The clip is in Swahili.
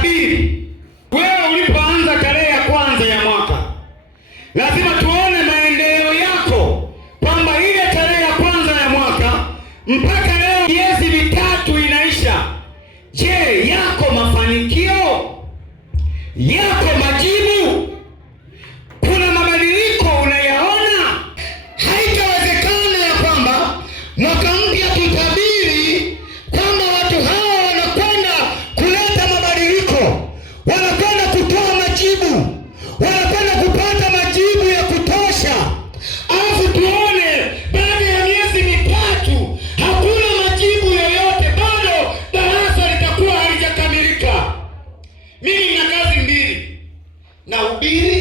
kutabiri. Wewe ulipoanza tarehe ya kwanza ya mwaka, lazima tuone maendeleo yako, kwamba ile tarehe ya kwanza ya mwaka mpaka leo miezi mitatu inaisha. Je, yako mafanikio? Yako majibu? Kuna mabadiliko unayaona? Haitawezekana ya kwamba mwaka mpya tutabiri kwamba watu hawa wanakwenda kuleta mabadiliko, wanakwenda kutoa majibu, wanakwenda kupata majibu ya kutosha, alafu tuone baada ya miezi mitatu hakuna majibu yoyote, bado darasa litakuwa halijakamilika. Mimi nina kazi mbili: nahubiri